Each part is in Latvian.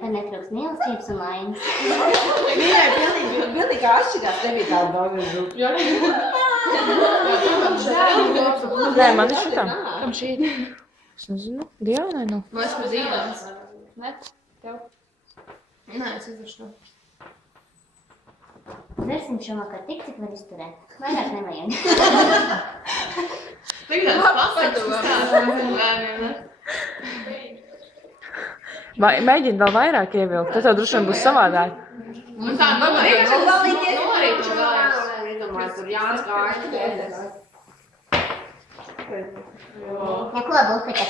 Kad netrūks mīlestības un laimes. Viņai pilnīgi atšķirās 9. baudas grupa. Nē, man ir šitā. Kam šī ir? Es nezinu. Diānai nav. Man es pazīstams. Ne? Tev? Nē, es izdaršu to. Dzersim šovakar tik, cik var izturēt. Vairāk nevajag. Tagad tāds pasakas stāsts. Mēģini vēl vairāk ievilkt, tad tev droši vien būs savādāk. Un tā Vienkārši balīties, norīt to vēlēs. Iedomājies, tur Jānis gāja. Neko bufete.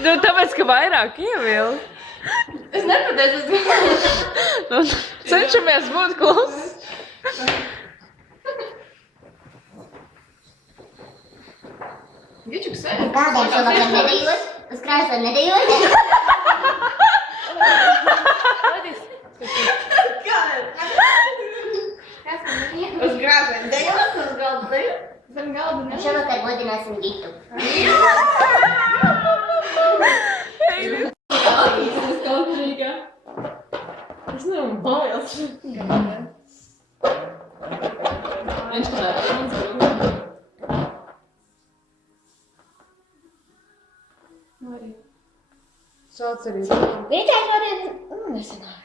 Nu, tāpēc, ka vairāk ievilkt. Es nepateicu, es gāju. Nu, cenšamies būt klusi. Gičuk sēd. Kādēļ šovakar nedējot? Uz krāsā nedējot? Uz grāzēm dejot, uz galda dejot. Zem galda ne. Šovakar godināsim Gitu. Es kautrīgā. Es nevaru mājās. Viņš kā pilns grūti. Sauc arī. Viņai šodien nesanāk.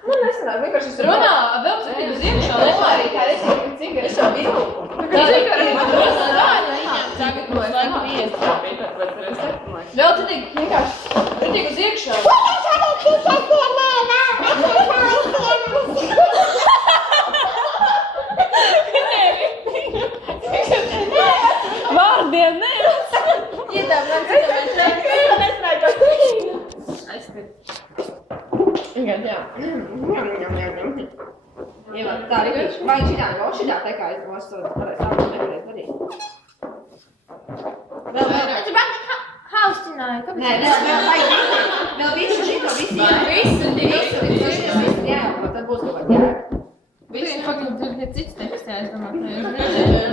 Man nesanāk, vienkārši es Runā, vēl cik uz iekšā, lēmā arī kā es jau biju. Tā ir arī man tagad būs laikam ies. Vēl cik vienkārši uz iekšā. Vārdiem nē. Tā arī vai šitā tā kā es domāju, to nepareiz darīt. Vēl. Haustināju, kāpēc? Nē, vēl visu šito, visi jāapko, tad būs kaut kāds jēga. Visi pagaid, tur ir cits tekstē, es domāju.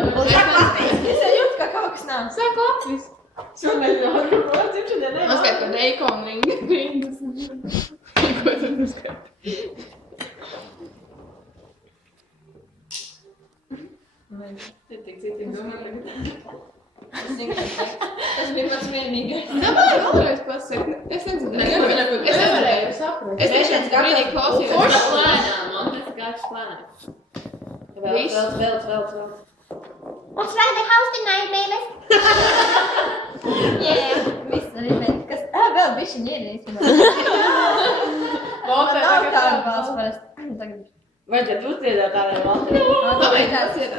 Un sāk Latvijas. Es jau jūtu, ka kaut kas nav. Sāk Latvijas. Šodien jau dzimšanai nevar. Man skait, ka Deikon rindas. Ko tad tu skait? Te tik citi domā tagad. Es biju pats vienīgais. Domāju, vēlreiz pasaka. Es nedzirdēju. Es nevarēju saprast. Es tiešām brīdī klausījos. Forši plēnām, man tas kāds plēnām. Vēl. Un svētdien haustināju, bēbes. Jā, viss arī bet, kas... vēl bišķiņ ierīs. Man Nav tāda balss parasti. Tagad. Vajadzētu uzdziedāt tādai valstī. Kāpēc tāds ir?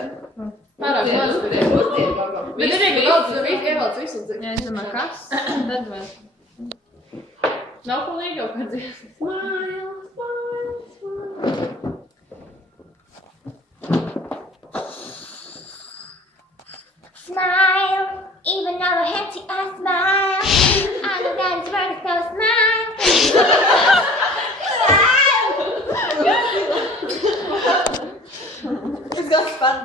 Pārāk maz, bet ir. Uzdzied kaut ko. Bet ir ievelc visu dzīvi. Jā, es domāju, kas? Tad vēl. Nav ko līgo, kad dziesmas. Smile, smile, smile. Smile, even though I hate you, I smile. I know that it's working, so smile. Es gan spēr.